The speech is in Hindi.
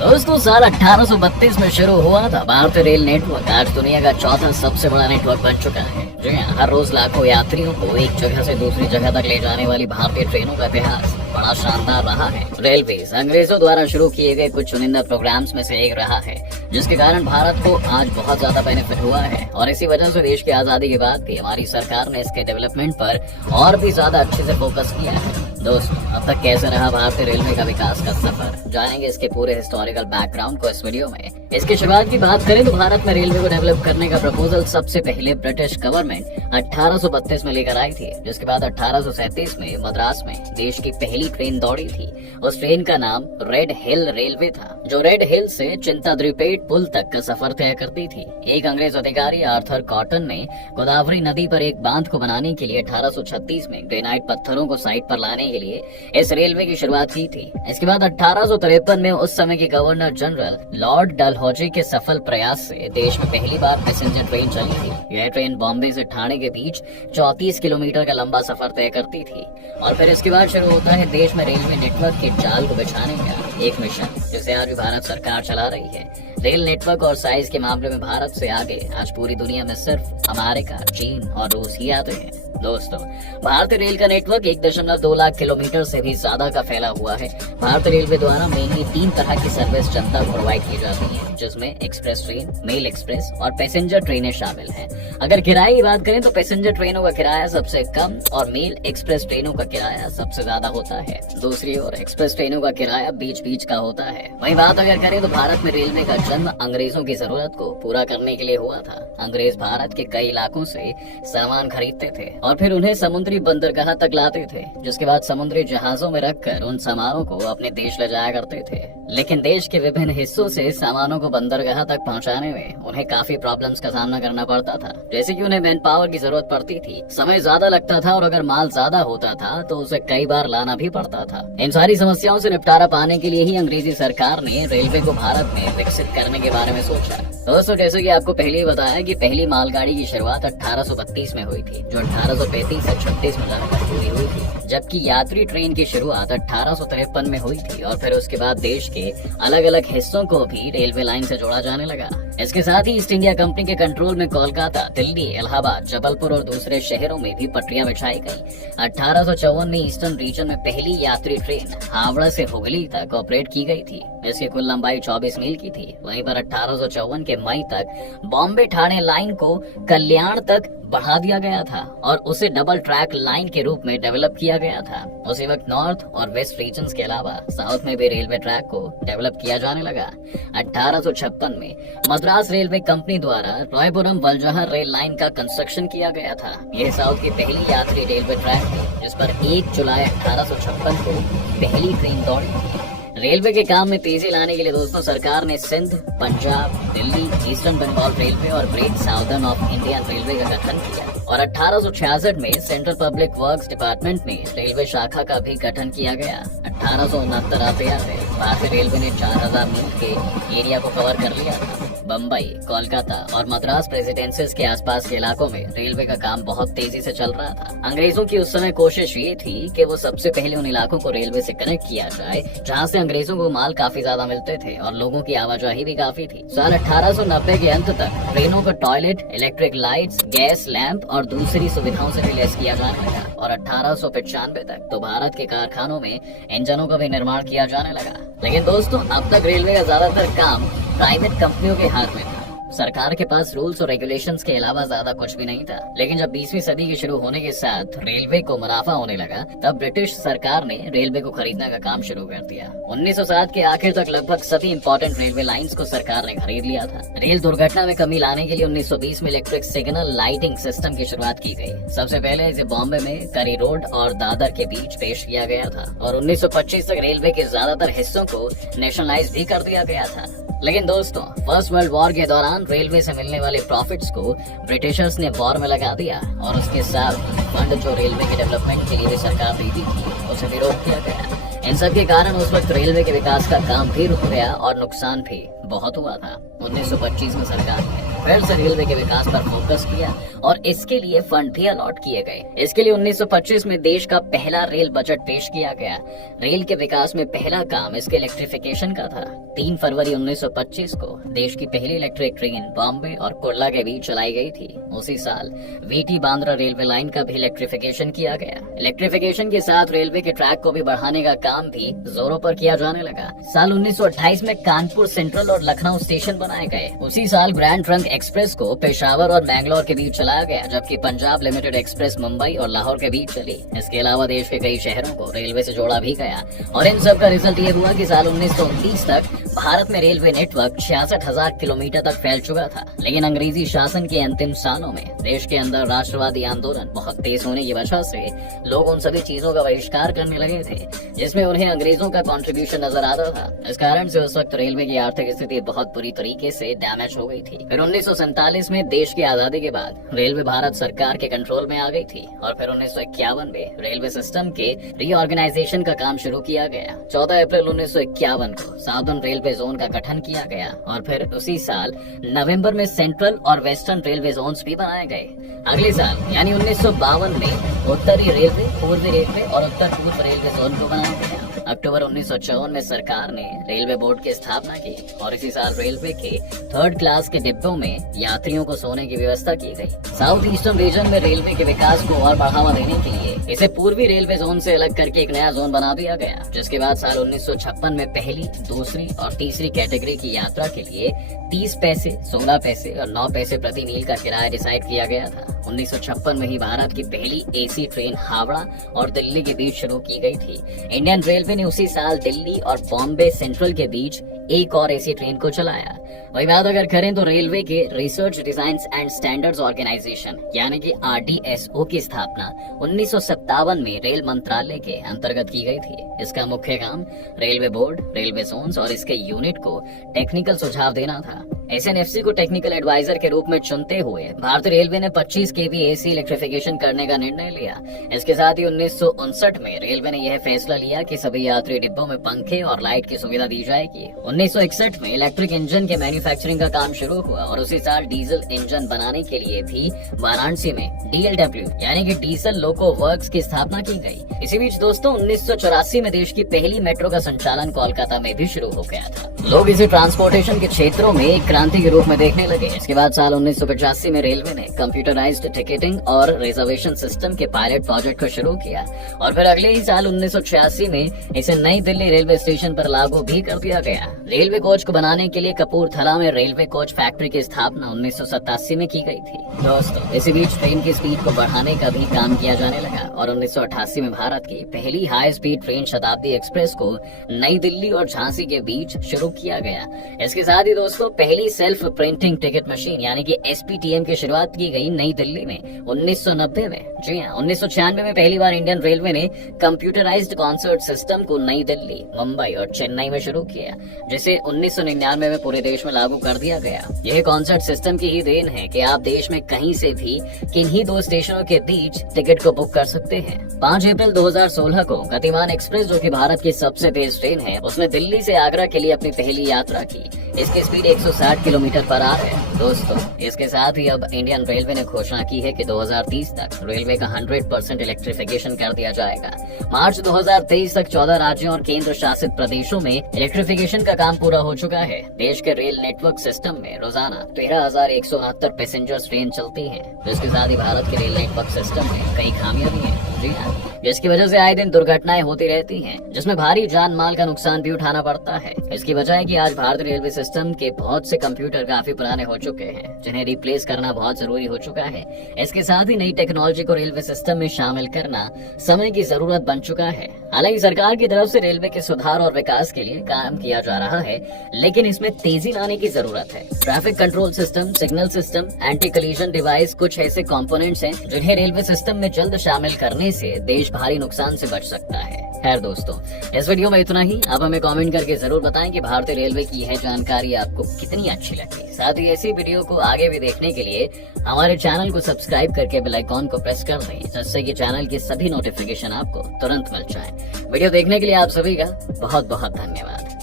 दोस्तों साल 1832 में शुरू हुआ था भारतीय रेल नेटवर्क आज दुनिया का चौथा सबसे बड़ा नेटवर्क बन चुका है। जी हाँ, हर रोज लाखों यात्रियों को एक जगह से दूसरी जगह तक ले जाने वाली भारतीय ट्रेनों का इतिहास बड़ा शानदार रहा है। रेलवे अंग्रेजों द्वारा शुरू किए गए कुछ चुनिंदा प्रोग्राम्स में से एक रहा है, जिसके कारण भारत को आज बहुत ज्यादा बेनिफिट हुआ है और इसी वजह से देश की आजादी के बाद भी हमारी सरकार ने इसके डेवलपमेंट पर और भी ज्यादा अच्छे से फोकस किया है। दोस्तों अब तक कैसे रहा भारतीय रेलवे का विकास का सफर, जानेंगे इसके पूरे हिस्टोरिकल बैकग्राउंड को इस वीडियो में। इसकी शुरुआत की बात करें तो भारत में रेलवे को डेवलप करने का प्रपोजल सबसे पहले ब्रिटिश गवर्नमेंट 1832 में लेकर आई थी, जिसके बाद 1837 में मद्रास में देश की पहली ट्रेन दौड़ी थी। उस ट्रेन का नाम रेड हिल रेलवे था, जो रेड हिल से चिंताद्रिपेट पुल तक का सफर तय करती थी। एक अंग्रेज अधिकारी आर्थर कॉटन ने गोदावरी नदी पर एक बांध को बनाने के लिए 1836 में ग्रेनाइट पत्थरों को साइड पर लाने के लिए इस रेलवे की शुरुआत की थी। इसके बाद 1853 में उस समय के गवर्नर जनरल लॉर्ड डलहौजी के सफल प्रयास से देश में पहली बार पैसेंजर ट्रेन चली थी। यह ट्रेन बॉम्बे से ठाणे के बीच 34 किलोमीटर का लंबा सफर तय करती थी और फिर इसके बाद शुरू होता है देश में रेलवे नेटवर्क के जाल को बिछाने का एक मिशन, जिसे आज भी भारत सरकार चला रही है। रेल नेटवर्क और साइज के मामले में भारत से आगे आज पूरी दुनिया में सिर्फ अमेरिका, चीन और रूस ही आते हैं। दोस्तों भारतीय रेल का नेटवर्क 1.2 लाख किलोमीटर से भी ज्यादा का फैला हुआ है। भारतीय रेलवे द्वारा मेनली 3 तरह की सर्विस जनता को प्रोवाइड की जाती है, जिसमें एक्सप्रेस ट्रेन, मेल एक्सप्रेस और पैसेंजर ट्रेनें शामिल हैं। अगर किराए की बात करें तो पैसेंजर ट्रेनों का किराया सबसे कम और मेल एक्सप्रेस ट्रेनों का किराया सबसे ज्यादा होता है। दूसरी ओर एक्सप्रेस ट्रेनों का किराया बीच बीच का होता है। वही बात अगर करें तो भारत में रेलवे का जन्म अंग्रेजों की जरूरत को पूरा करने के लिए हुआ था। अंग्रेज भारत के कई इलाकों से सामान खरीदते थे और फिर उन्हें समुद्री बंदरगाह तक लाते थे, जिसके बाद समुद्री जहाजों में रखकर उन सामानों को अपने देश ले जाया करते थे। लेकिन देश के विभिन्न हिस्सों से सामानों को बंदरगाह तक पहुंचाने में उन्हें काफी प्रॉब्लम्स का सामना करना पड़ता था, जैसे कि उन्हें मैन पावर की जरूरत पड़ती थी, समय ज्यादा लगता था और अगर माल ज्यादा होता था तो उसे कई बार लाना भी पड़ता था। इन सारी समस्याओं से निपटारा पाने के लिए ही अंग्रेजी सरकार ने रेलवे को भारत में विकसित करने के बारे में सोचा। दोस्तों जैसे कि आपको पहले ही बताया कि पहली मालगाड़ी की शुरुआत 1832 में हुई थी, जो 1835 से 36 में लगातार पूरी हुई थी, जबकि यात्री ट्रेन की शुरुआत 1853 में हुई थी और फिर उसके बाद देश के अलग अलग हिस्सों को भी रेलवे लाइन से जोड़ा जाने लगा। इसके साथ ही ईस्ट इंडिया कंपनी के कंट्रोल में कोलकाता, दिल्ली, इलाहाबाद, जबलपुर और दूसरे शहरों में भी पटरियां बिछाई गई। 1854 में ईस्टर्न रीजन में पहली यात्री ट्रेन हावड़ा से हुगली तक ऑपरेट की गई थी। इसकी कुल लंबाई 24 मील की थी। वहीं पर 1854 के मई तक बॉम्बे ठाणे लाइन को कल्याण तक बढ़ा दिया गया था और उसे डबल ट्रैक लाइन के रूप में डेवलप किया गया था। उसी वक्त नॉर्थ और वेस्ट रीजन्स के अलावा साउथ में भी रेलवे ट्रैक को डेवलप किया जाने लगा। 1856 में मद्रास रेलवे कंपनी द्वारा रायपुरम बलजहर रेल लाइन का कंस्ट्रक्शन किया गया था। यह साउथ की पहली यात्री रेलवे ट्रैक थी, जिस पर 1 जुलाई 1856 को पहली ट्रेन दौड़ी थी। रेलवे के काम में तेजी लाने के लिए दोस्तों सरकार ने सिंध, पंजाब, दिल्ली, ईस्टर्न बंगाल रेलवे और great southern of India railway का गठन किया और 1866 में सेंट्रल पब्लिक वर्क्स डिपार्टमेंट में रेलवे शाखा का भी गठन किया गया। 1869 आते आते भारतीय रेलवे ने 4000 मील के एरिया को कवर कर लिया था। बम्बई, कोलकाता और मद्रास प्रेसिडेंसीज के आसपास के इलाकों में रेलवे का काम बहुत तेजी से चल रहा था। अंग्रेजों की उस समय कोशिश ये थी कि वो सबसे पहले उन इलाकों को रेलवे से कनेक्ट किया जाए जहां से अंग्रेजों को माल काफी ज्यादा मिलते थे और लोगों की आवाजाही भी काफी थी। साल 1890 के अंत तक ट्रेनों को toilet, electric lights, gas lamp और दूसरी सुविधाओं से भी लैस किया जाने लगा और 1895 तक तो भारत के कारखानों में इंजनों का भी निर्माण किया जाने लगा। लेकिन दोस्तों अब तक रेलवे का ज्यादातर काम प्राइवेट कंपनियों के हाथ में था। सरकार के पास रूल्स और रेगुलेशंस के अलावा ज्यादा कुछ भी नहीं था। लेकिन जब 20वीं सदी के शुरू होने के साथ रेलवे को मुनाफा होने लगा, तब ब्रिटिश सरकार ने रेलवे को खरीदने का काम शुरू कर दिया। 1907 के आखिर तक लगभग सभी इंपॉर्टेंट रेलवे लाइंस को सरकार ने खरीद लिया था। रेल दुर्घटना में कमी लाने के लिए 1920 में इलेक्ट्रिक सिग्नल लाइटिंग सिस्टम की शुरुआत की गई। सबसे पहले इसे बॉम्बे में करी रोड और दादर के बीच पेश किया गया था और 1925 तक रेलवे के ज्यादातर हिस्सों को नेशनलाइज भी कर दिया गया था। लेकिन दोस्तों फर्स्ट वर्ल्ड वॉर के दौरान रेलवे से मिलने वाले प्रॉफिट्स को ब्रिटिशर्स ने वॉर में लगा दिया और उसके साथ फंड जो रेलवे के डेवलपमेंट के लिए भी सरकार देती थी उसे भी रोक दिया गया। इन सब के कारण उस वक्त रेलवे के विकास का काम भी रुक गया और नुकसान भी बहुत हुआ था। 1925 में सरकार ने फिर से रेलवे के विकास पर फोकस किया और इसके लिए फंड भी अलॉट किए गए। इसके लिए 1925 में देश का पहला रेल बजट पेश किया गया। रेल के विकास में पहला काम इसके इलेक्ट्रिफिकेशन का था। 3 फरवरी 1925 को देश की पहली इलेक्ट्रिक ट्रेन बॉम्बे और कुर्ला के बीच चलाई गई थी। उसी साल वीटी बांद्रा रेलवे लाइन का भी इलेक्ट्रिफिकेशन किया गया। इलेक्ट्रिफिकेशन के साथ रेलवे के ट्रैक को भी बढ़ाने का काम भी जोरों पर किया जाने लगा। साल 1928 में कानपुर सेंट्रल और लखनऊ स्टेशन बनाए गए। उसी साल ग्रैंड ट्रंक एक्सप्रेस को पेशावर और बैंगलोर के बीच चलाया गया, जबकि पंजाब लिमिटेड एक्सप्रेस मुंबई और लाहौर के बीच चली। इसके अलावा देश के कई शहरों को रेलवे से जोड़ा भी गया और इन सब का रिजल्ट ये हुआ कि साल 1929 तक भारत में रेलवे नेटवर्क 66,000 किलोमीटर तक फैल चुका था। लेकिन अंग्रेजी शासन के अंतिम सालों में देश के अंदर राष्ट्रवादी आंदोलन बहुत तेज होने की वजह से लोग उन सभी चीजों का बहिष्कार करने लगे थे जिसमें उन्हें अंग्रेजों का कंट्रीब्यूशन नजर आता था। इस कारण से उस वक्त रेलवे की आर्थिक स्थिति बहुत बुरी तरीके से डैमेज हो गई थी। फिर 1947 में देश की आजादी के बाद रेलवे भारत सरकार के कंट्रोल में आ गई थी और फिर 1951 में रेलवे सिस्टम के रीऑर्गेनाइजेशन का काम शुरू किया गया। 14 अप्रैल 1951 को साउदर्न रेलवे जोन का गठन किया गया और फिर उसी साल नवंबर में सेंट्रल और वेस्टर्न रेलवे जोन्स भी बनाए गए। अगले साल यानी 1952 में उत्तरी रेलवे, पूर्वी रेलवे और उत्तर पूर्व रेलवे जोन को बनाया गया। अक्टूबर 1954 में सरकार ने रेलवे बोर्ड की स्थापना की और इसी साल रेलवे के 3rd क्लास के डिब्बों में यात्रियों को सोने की व्यवस्था की गई। साउथ ईस्टर्न रीजन में रेलवे के विकास को और बढ़ावा देने के लिए इसे पूर्वी रेलवे जोन से अलग करके एक नया जोन बना दिया गया, जिसके बाद साल 1956 में पहली, दूसरी और तीसरी कैटेगरी की यात्रा के लिए 30 पैसे, 16 पैसे और 9 पैसे प्रति मील का किराया डिसाइड किया गया था। 1956 में ही भारत की पहली एसी ट्रेन हावड़ा और दिल्ली के बीच शुरू की गई थी। इंडियन रेलवे ने उसी साल दिल्ली और बॉम्बे सेंट्रल के बीच एक और एसी ट्रेन को चलाया। वही बात अगर करें तो रेलवे के research design and standards organisation यानी कि RDSO की स्थापना 1957 में रेल मंत्रालय के अंतर्गत की गई थी। इसका मुख्य काम रेलवे बोर्ड, रेलवे जोन्स और इसके यूनिट को टेक्निकल सुझाव देना था। SNFC को टेक्निकल एडवाइजर के रूप में चुनते हुए भारतीय रेलवे ने 25 kV एसी इलेक्ट्रिफिकेशन करने का निर्णय लिया। इसके साथ ही 1959 में रेलवे ने यह फैसला लिया कि सभी यात्री डिब्बों में पंखे और लाइट की सुविधा दी जाएगी। 1961 में इलेक्ट्रिक इंजन के मैन्युफैक्चरिंग का काम शुरू हुआ और उसी साल डीजल इंजन बनाने के लिए भी वाराणसी में DLW यानी कि डीजल लोको वर्क्स की स्थापना की गई। इसी बीच दोस्तों 1984 में देश की पहली मेट्रो का संचालन कोलकाता में भी शुरू हो गया था। लोग इसे ट्रांसपोर्टेशन के क्षेत्रों में एक क्रांति के रूप में देखने लगे। इसके बाद साल 1985 में रेलवे ने कंप्यूटराइज्ड टिकटिंग और रिजर्वेशन सिस्टम के पायलट प्रोजेक्ट को शुरू किया और फिर अगले ही साल 1986 में इसे नई दिल्ली रेलवे स्टेशन पर लागू भी कर दिया गया। रेलवे कोच को बनाने के लिए कपूरथला में रेलवे कोच फैक्ट्री की स्थापना 1987 में की गई थी। दोस्तों इसी बीच ट्रेन की स्पीड को बढ़ाने का भी काम किया जाने लगा और 1988 में भारत की पहली हाई स्पीड ट्रेन शताब्दी एक्सप्रेस को नई दिल्ली और झांसी के बीच शुरू किया गया। इसके साथ ही दोस्तों पहली सेल्फ प्रिंटिंग टिकट मशीन यानी कि SPTM की शुरुआत की गई नई दिल्ली में 1990 में। जी हाँ, 1996 में पहली बार इंडियन रेलवे ने कंप्यूटराइज्ड कॉन्सर्ट सिस्टम को नई दिल्ली, मुंबई और चेन्नई में शुरू किया, जिसे 1999 में पूरे देश में लागू कर दिया गया। यह कॉन्सर्ट सिस्टम की ही देन है कि आप देश में कहीं से भी किन्हीं 2 स्टेशनों के बीच टिकट को बुक कर सकते हैं। 5 अप्रैल 2016 को गतिमान एक्सप्रेस जो कि भारत की सबसे तेज ट्रेन है, उसने दिल्ली से आगरा के लिए अपनी पहली यात्रा की। इसकी स्पीड 160 किलोमीटर पर आवर है। दोस्तों इसके साथ ही अब इंडियन रेलवे ने घोषणा की है कि 2030 तक रेलवे का 100% इलेक्ट्रिफिकेशन कर दिया जाएगा। मार्च 2023 तक 14 राज्यों और केंद्र शासित प्रदेशों में इलेक्ट्रिफिकेशन का काम पूरा हो चुका है। देश के रेल नेटवर्क सिस्टम में रोजाना 13,169 पैसेंजर्स ट्रेन चलती हैं। जिसके साथ ही भारत के रेल नेटवर्क सिस्टम में कई खामियां भी हैं। जी हाँ, जिसकी वजह से आए दिन दुर्घटनाएं होती रहती हैं, जिसमें भारी जान माल का नुकसान भी उठाना पड़ता है। इसकी वजह है कि आज भारतीय रेलवे सिस्टम के बहुत से कंप्यूटर काफी पुराने हो चुके हैं, जिन्हें रिप्लेस करना बहुत जरूरी हो चुका है। इसके साथ ही नई टेक्नोलॉजी को रेलवे सिस्टम में शामिल करना समय की जरूरत बन चुका है। हालांकि सरकार की तरफ से रेलवे के सुधार और विकास के लिए काम किया जा रहा है, लेकिन इसमें तेजी लाने की जरूरत है। Traffic control system, signal system, anti collision device कुछ ऐसे कंपोनेंट्स हैं जिन्हें रेलवे सिस्टम में जल्द शामिल करने से देश भारी नुकसान से बच सकता है। खैर दोस्तों, इस वीडियो में इतना ही। आप हमें कमेंट करके जरूर बताएं कि भारतीय रेलवे की यह जानकारी आपको कितनी अच्छी लगी। साथ ही ऐसी वीडियो को आगे भी देखने के लिए हमारे चैनल को सब्सक्राइब करके बेल आइकॉन को प्रेस कर दें, जिससे कि चैनल की सभी नोटिफिकेशन आपको तुरंत मिल जाए। वीडियो देखने के लिए आप सभी का बहुत बहुत धन्यवाद।